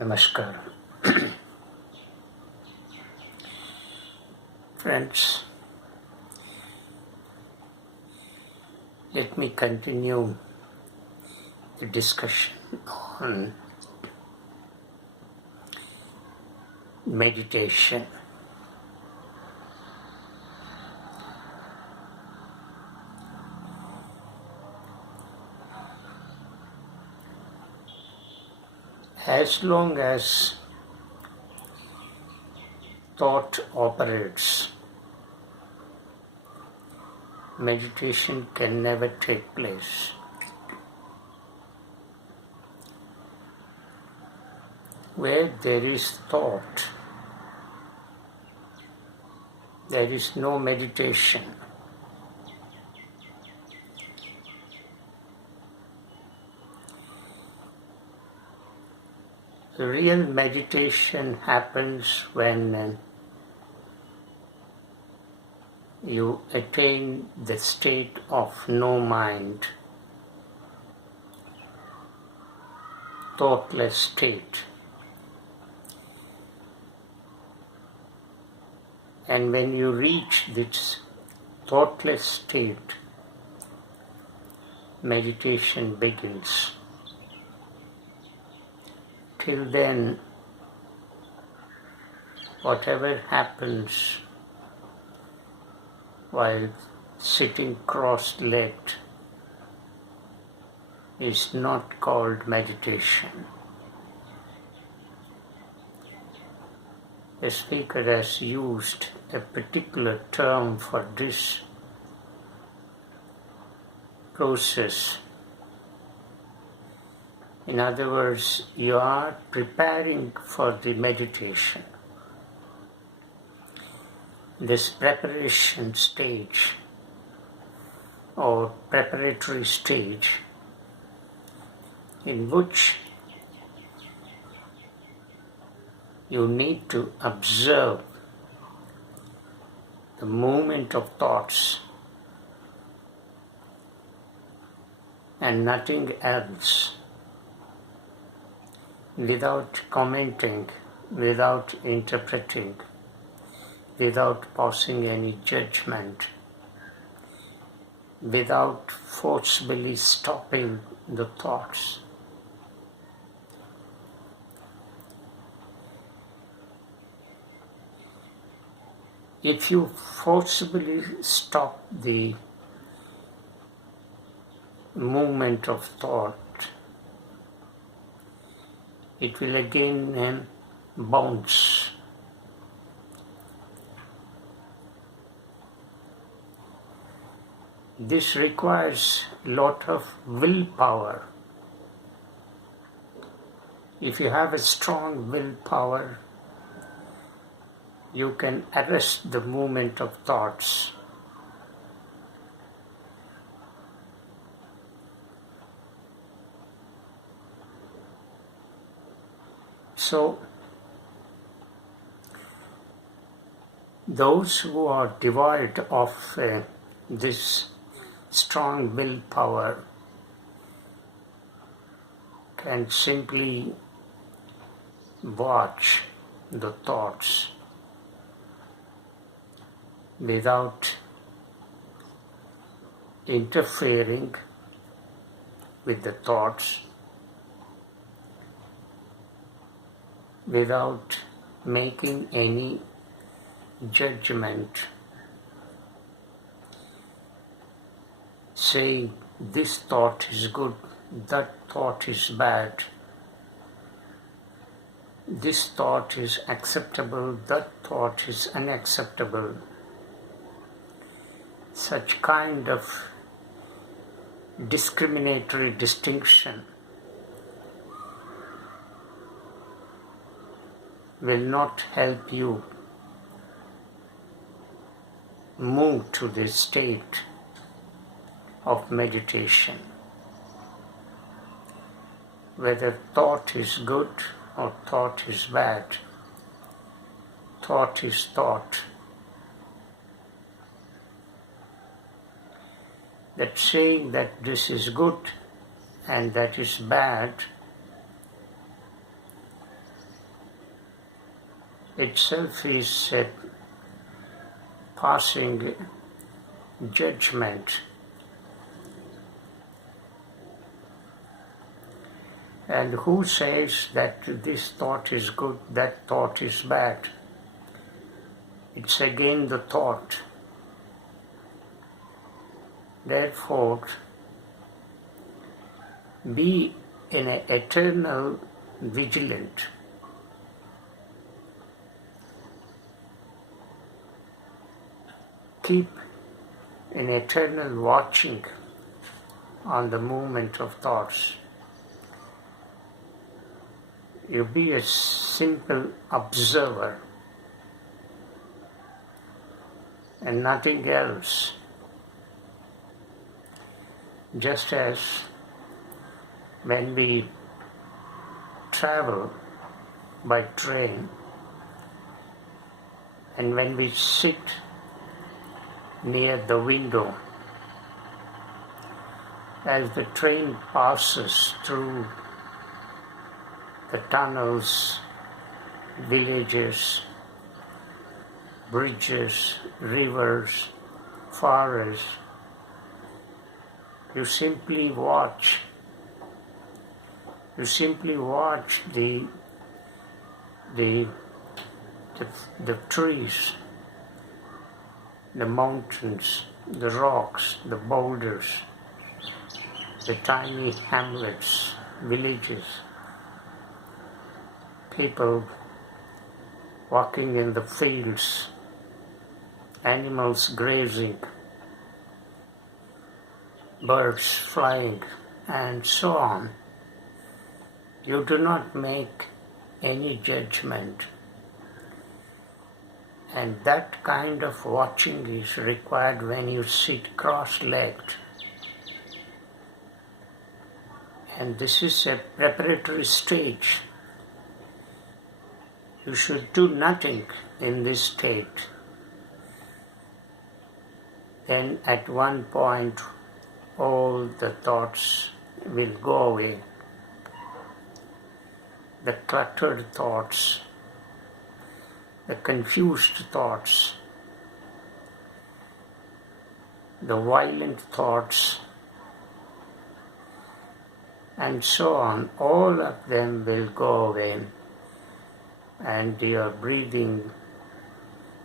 Namaskar. Friends, let me continue the discussion on meditation. As long as thought operates, meditation can never take place. Where there is thought, there is no meditation. The real meditation happens when you attain the state of no mind, thoughtless state. And when you reach this thoughtless state, meditation begins. Till then, whatever happens while sitting cross-legged is not called meditation. The speaker has used a particular term for this process. In other words, you are preparing for the meditation. This preparation stage or preparatory stage in which you need to observe the movement of thoughts and nothing else, without commenting, without interpreting, without passing any judgment, without forcibly stopping the thoughts. If you forcibly stop the movement of thought, it will again bounce. This requires a lot of willpower. If you have a strong willpower, you can arrest the movement of thoughts. So, those who are devoid of this strong willpower can simply watch the thoughts without interfering with the thoughts, without making any judgment, saying this thought is good, that thought is bad, this thought is acceptable, that thought is unacceptable. Such kind of discriminatory distinction will not help you move to this state of meditation. Whether thought is good or thought is bad, thought is thought. That saying that this is good and that is bad itself is a passing judgment. And who says that this thought is good, that thought is bad? It's again the thought. Therefore, be in an eternal vigilant. Keep an eternal watching on the movement of thoughts. You be a simple observer and nothing else. Just as when we travel by train and when we sit near the window, as the train passes through the tunnels, villages, bridges, rivers, forests, you simply watch. You simply watch the trees, the mountains, the rocks, the boulders, the tiny hamlets, villages, people walking in the fields, animals grazing, birds flying, and so on. You do not make any judgment. And that kind of watching is required when you sit cross-legged. And this is a preparatory stage. You should do nothing in this state. Then at one point, all the thoughts will go away. The cluttered thoughts, the confused thoughts, the violent thoughts, and so on, all of them will go away, and your breathing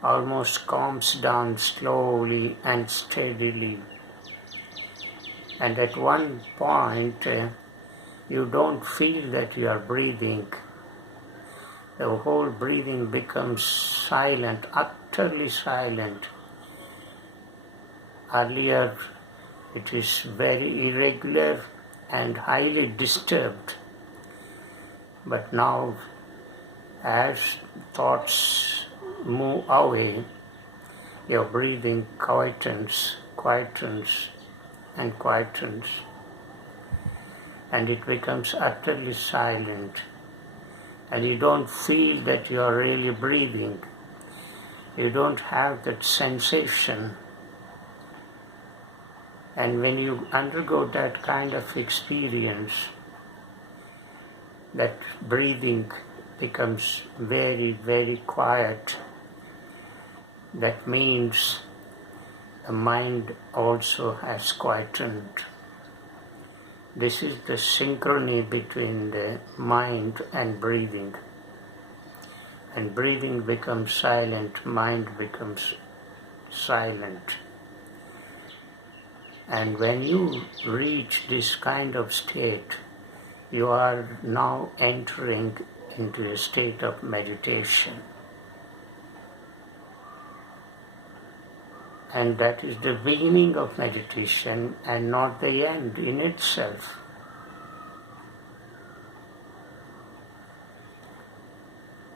almost calms down slowly and steadily. And at one point, you don't feel that you are breathing. The whole breathing becomes silent, utterly silent. Earlier, it is very irregular and highly disturbed. But now, as thoughts move away, your breathing quietens, and quietens. And it becomes utterly silent, and you don't feel that you are really breathing. You don't have that sensation. And when you undergo that kind of experience, that breathing becomes very, very quiet. That means the mind also has quietened. This is the synchrony between the mind and breathing. And breathing becomes silent, mind becomes silent. And when you reach this kind of state, you are now entering into a state of meditation. And that is the beginning of meditation and not the end in itself.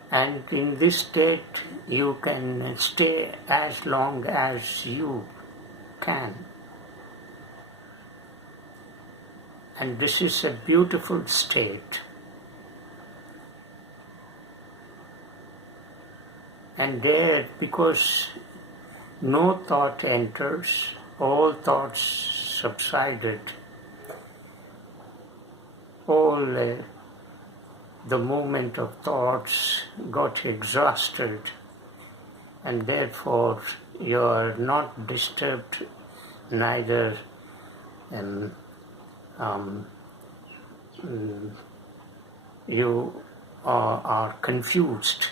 And in this state, you can stay as long as you can. And this is a beautiful state. And there, because no thought enters, all thoughts subsided, all the movement of thoughts got exhausted, and therefore you are not disturbed, neither you are confused.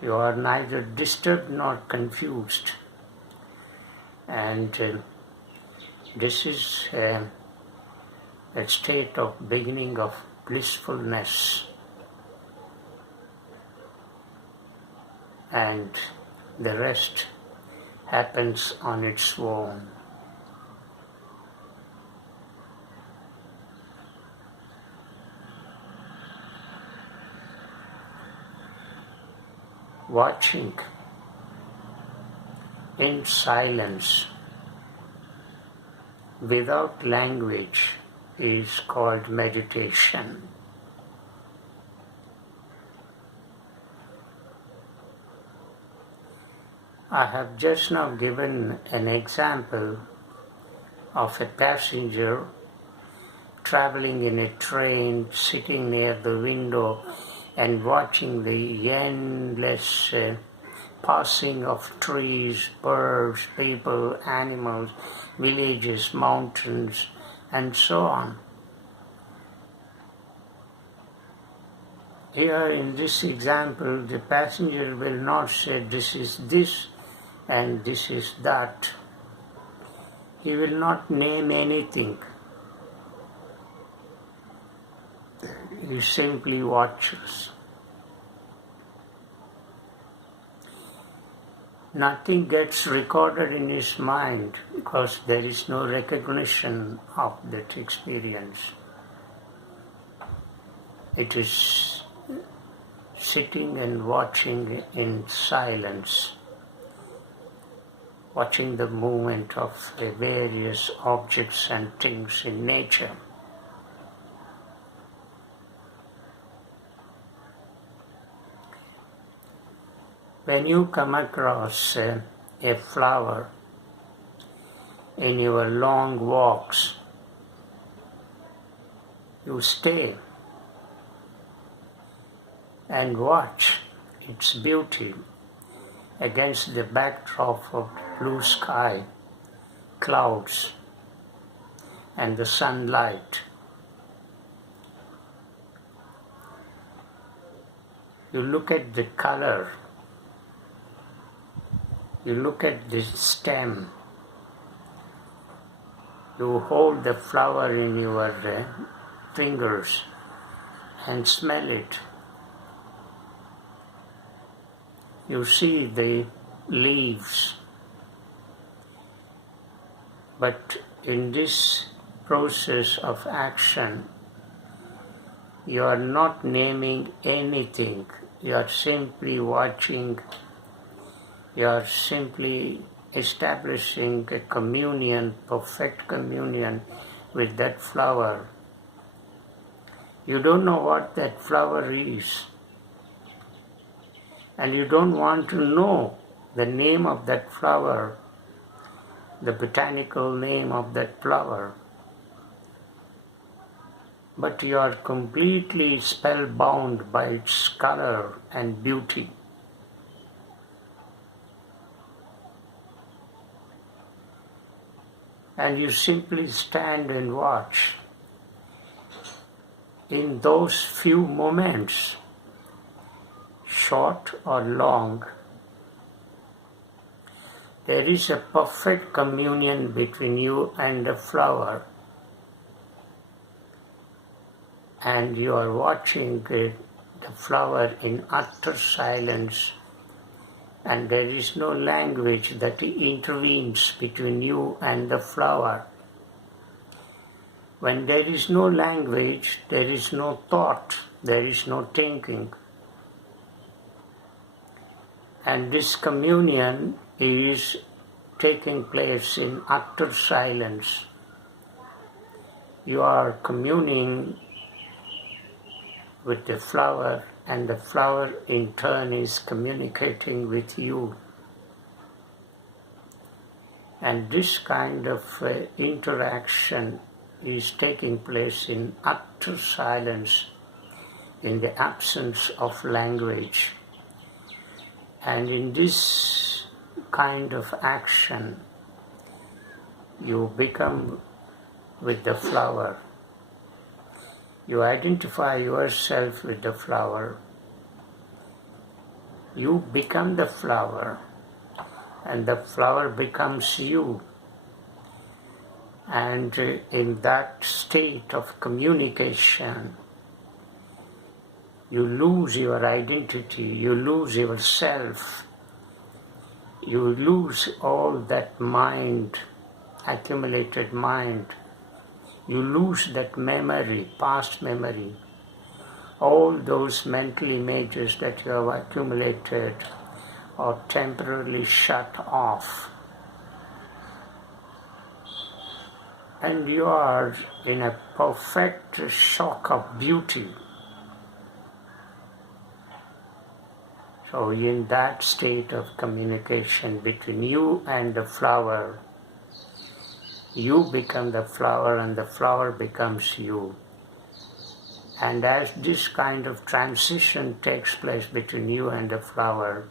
You are neither disturbed nor confused. And this is a state of beginning of blissfulness. And the rest happens on its own. Watching in silence without language is called meditation. I have just now given an example of a passenger traveling in a train, sitting near the window and watching the endless passing of trees, birds, people, animals, villages, mountains, and so on. Here in this example, the passenger will not say this is this and this is that. He will not name anything. He simply watches. Nothing gets recorded in his mind because there is no recognition of that experience. It is sitting and watching in silence, watching the movement of various objects and things in nature. When you come across a flower in your long walks, you stay and watch its beauty against the backdrop of blue sky, clouds, and the sunlight. You look at the color. You look at the stem. You hold the flower in your fingers and smell it. You see the leaves. But in this process of action, you are not naming anything. You are simply watching. You are simply establishing a communion, perfect communion with that flower. You don't know what that flower is. And you don't want to know the name of that flower, the botanical name of that flower. But you are completely spellbound by its color and beauty. And you simply stand and watch. In those few moments, short or long, there is a perfect communion between you and the flower. And you are watching the flower in utter silence, and there is no language that intervenes between you and the flower. When there is no language, there is no thought, there is no thinking. And this communion is taking place in utter silence. You are communing with the flower, and the flower in turn is communicating with you. And this kind of interaction is taking place in utter silence, in the absence of language. And in this kind of action, you become with the flower. You identify yourself with the flower. You become the flower, and the flower becomes you. And in that state of communication, you lose your identity, you lose yourself, you lose all that mind, accumulated mind, you lose that memory, past memory, all those mental images that you have accumulated are temporarily shut off. And you are in a perfect shock of beauty. So in that state of communication between you and the flower, you become the flower and the flower becomes you. And as this kind of transition takes place between you and the flower,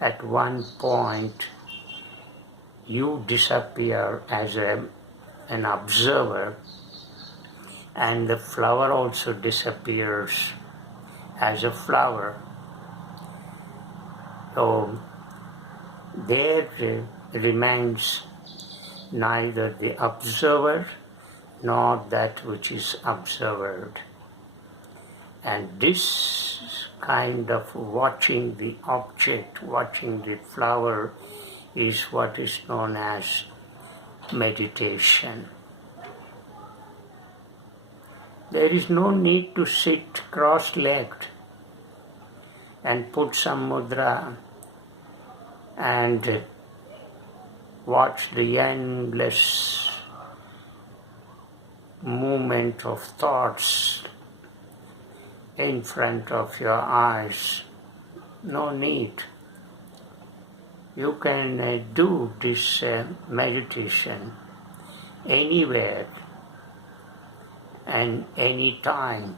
at one point you disappear as an observer, and the flower also disappears as a flower. So there remains neither the observer nor that which is observed. And this kind of watching the object, watching the flower, is what is known as meditation. There is no need to sit cross-legged and put some mudra and watch the endless movement of thoughts in front of your eyes. No need. You can do this meditation anywhere and any time.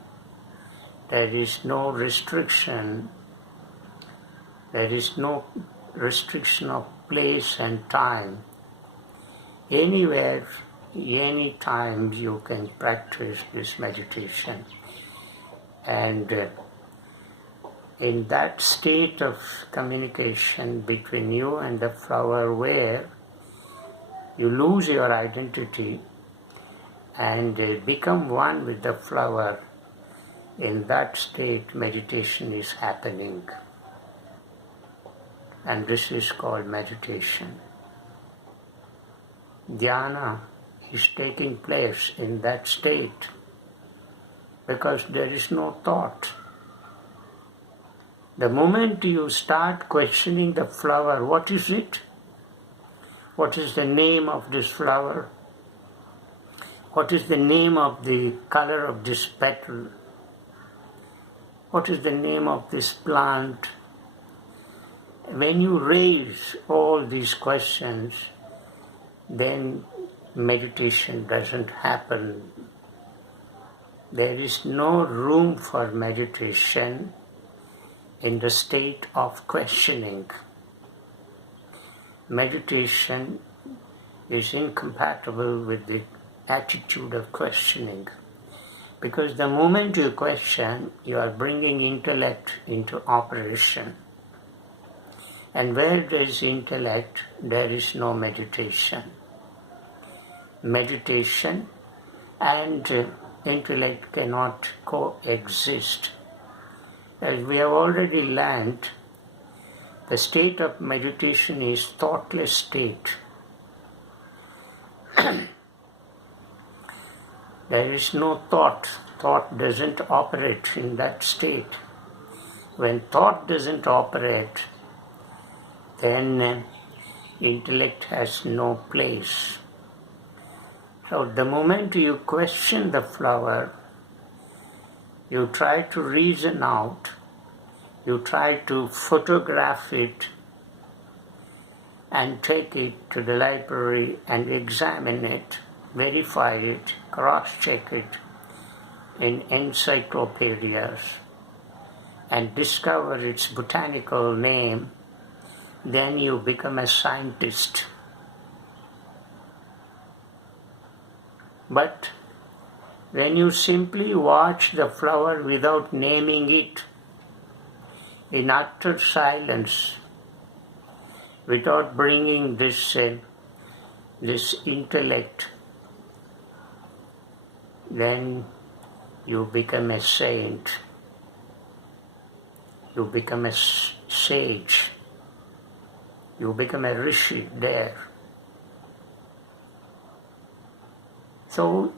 There is no restriction. There is no restriction of place and time. Anywhere, any time you can practice this meditation. And in that state of communication between you and the flower, where you lose your identity and become one with the flower, in that state meditation is happening. And this is called meditation. Dhyana is taking place in that state because there is no thought. The moment you start questioning the flower, what is it? What is the name of this flower? What is the name of the color of this petal? What is the name of this plant? When you raise all these questions, then meditation doesn't happen. There is no room for meditation in the state of questioning. Meditation is incompatible with the attitude of questioning, because the moment you question, you are bringing intellect into operation. And where there is intellect, there is no meditation. Meditation and intellect cannot coexist. As we have already learned, the state of meditation is thoughtless state. There is no thought. Thought doesn't operate in that state. When thought doesn't operate, then intellect has no place. So the moment you question the flower, you try to reason out, you try to photograph it and take it to the library and examine it, verify it, cross-check it in encyclopedias and discover its botanical name, then you become a scientist. But when you simply watch the flower without naming it, in utter silence, without bringing this intellect, then you become a saint. You become a sage. You become a rishi there. So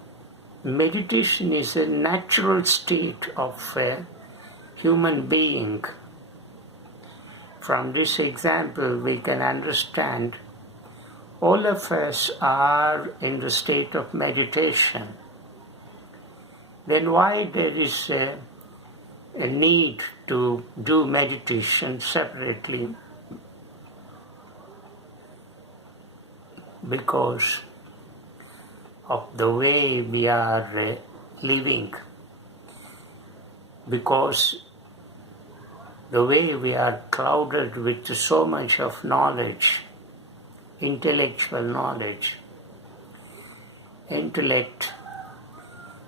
meditation is a natural state of a human being. From this example, we can understand all of us are in the state of meditation. Then why there is a need to do meditation separately? Because of the way we are living, because the way we are clouded with so much of knowledge, intellectual knowledge. Intellect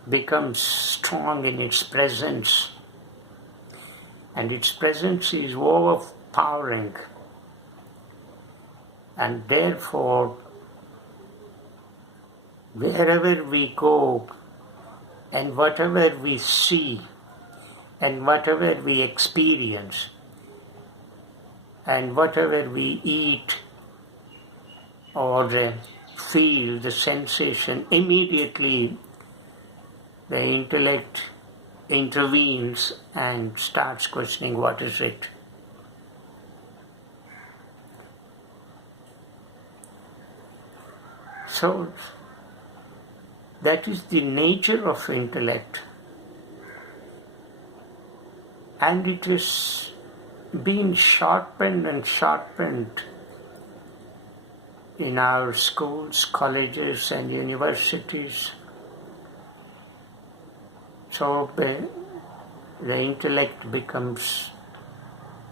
becomes strong in its presence, and its presence is overpowering, and therefore wherever we go and whatever we see and whatever we experience and whatever we eat or feel, the sensation, immediately the intellect intervenes and starts questioning what is it. So that is the nature of intellect, and it is being sharpened and sharpened in our schools, colleges and universities. So the intellect becomes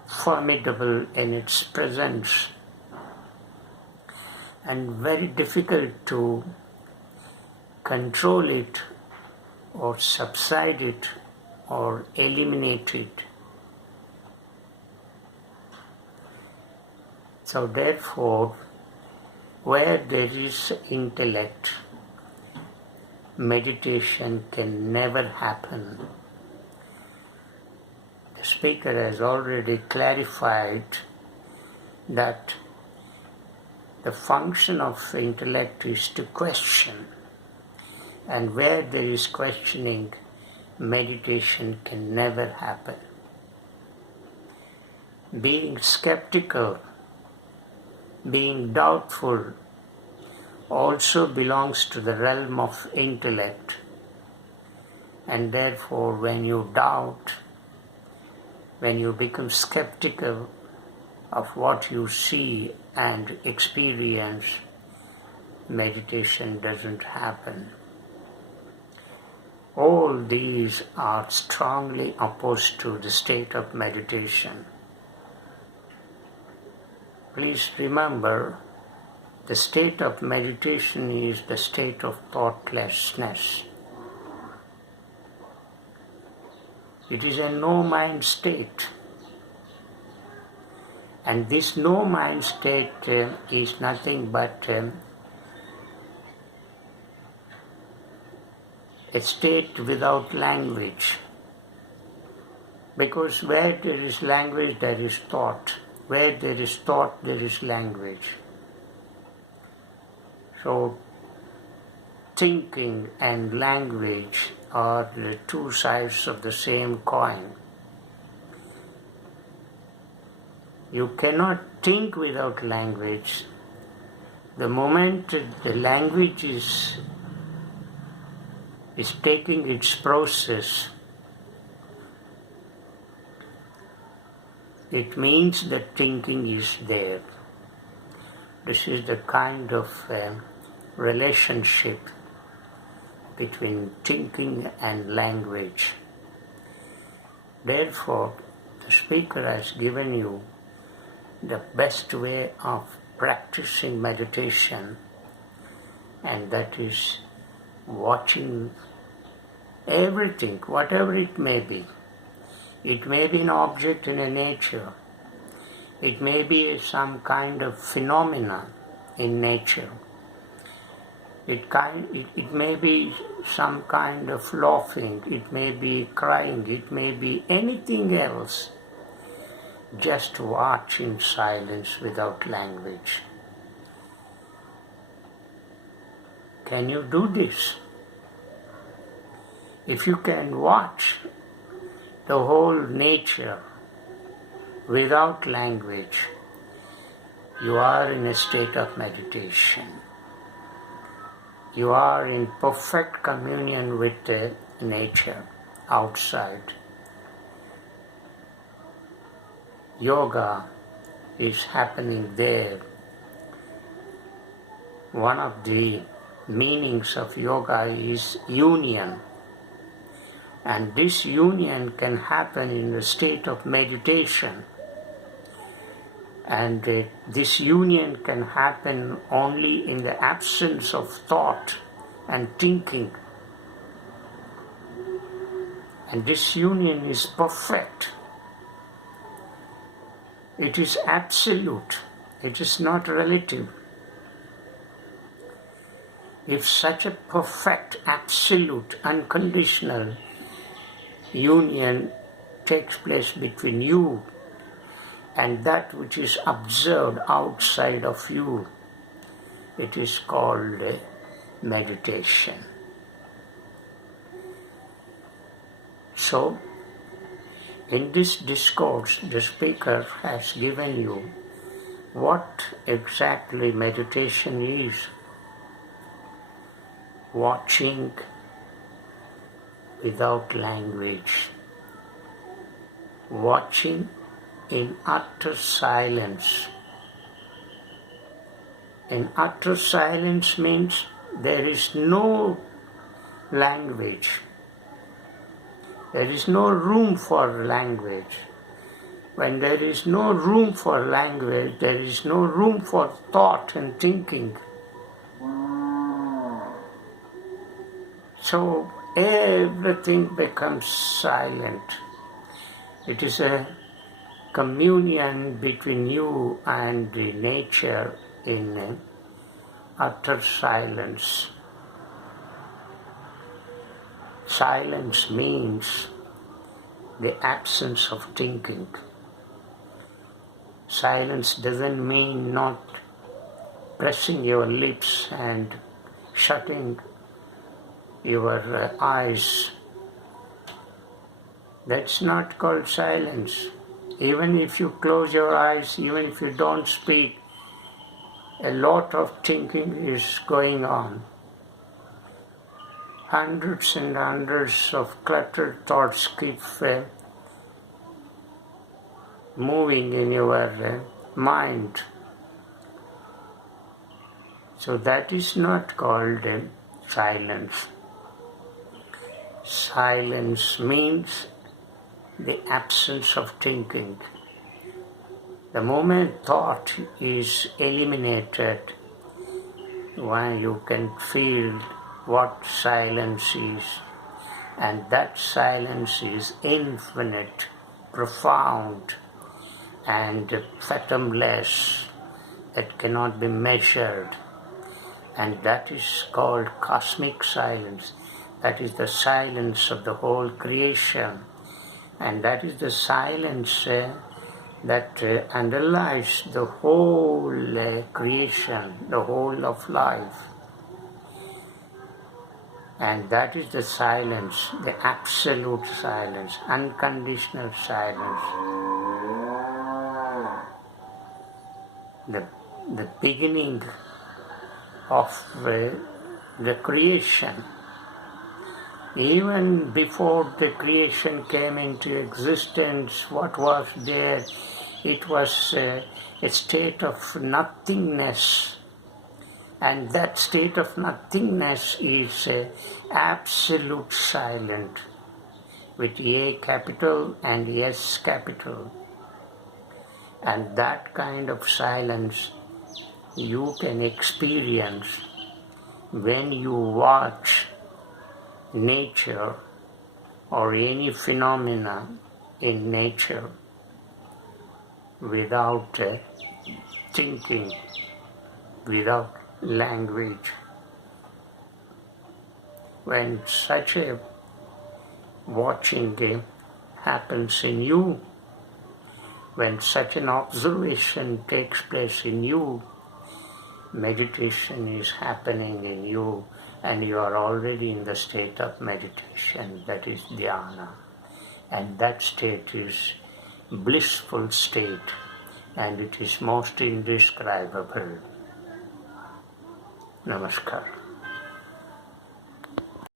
formidable in its presence and very difficult to control it or subside it or eliminate it. So therefore, where there is intellect, meditation can never happen. The speaker has already clarified that the function of intellect is to question, and where there is questioning, meditation can never happen. Being skeptical, being doubtful also belongs to the realm of intellect, and therefore when you doubt, when you become skeptical of what you see and experience, meditation doesn't happen. All these are strongly opposed to the state of meditation. Please remember, the state of meditation is the state of thoughtlessness. It is a no-mind state. And this no-mind state is nothing but a state without language. Because where there is language, there is thought. Where there is thought, there is language. So, thinking and language are the two sides of the same coin. You cannot think without language. The moment the language is taking its process, it means that thinking is there. This is the kind of relationship between thinking and language. Therefore, the speaker has given you the best way of practicing meditation, and that is watching everything, whatever it may be. It may be an object in a nature. It may be some kind of phenomena in nature. It may be some kind of laughing, it may be crying, it may be anything else. Just watch in silence without language. Can you do this? If you can watch the whole nature without language, you are in a state of meditation. You are in perfect communion with the nature outside. Yoga is happening there. One of the meanings of yoga is union. And this union can happen in the state of meditation. And this union can happen only in the absence of thought and thinking. And this union is perfect. It is absolute. It is not relative. If such a perfect, absolute, unconditional union takes place between you and that which is observed outside of you, it is called meditation. So, in this discourse, the speaker has given you what exactly meditation is. Watching without language. Watching in utter silence. In utter silence means there is no language. There is no room for language. When there is no room for language, there is no room for thought and thinking. So everything becomes silent. It is a communion between you and the nature in utter silence. Silence means the absence of thinking. Silence doesn't mean not pressing your lips and shutting your eyes. That's not called silence. Even if you close your eyes, even if you don't speak, a lot of thinking is going on. Hundreds and hundreds of cluttered thoughts keep moving in your mind. So that is not called silence. Silence means the absence of thinking. The moment thought is eliminated, when you can feel what silence is, and that silence is infinite, profound, and fathomless, that cannot be measured, and that is called cosmic silence. That is the silence of the whole creation, and that is the silence that underlies the whole creation, the whole of life. And that is the silence, the absolute silence, unconditional silence. The beginning of the creation. Even before the creation came into existence, what was there? It was a state of nothingness. And that state of nothingness is absolute silent with A capital and S capital. And that kind of silence you can experience when you watch nature or any phenomena in nature without thinking, without language. When such a watching happens in you, when such an observation takes place in you, meditation is happening in you, and you are already in the state of meditation, that is Dhyana. And that state is blissful state, and it is most indescribable. Namaskar.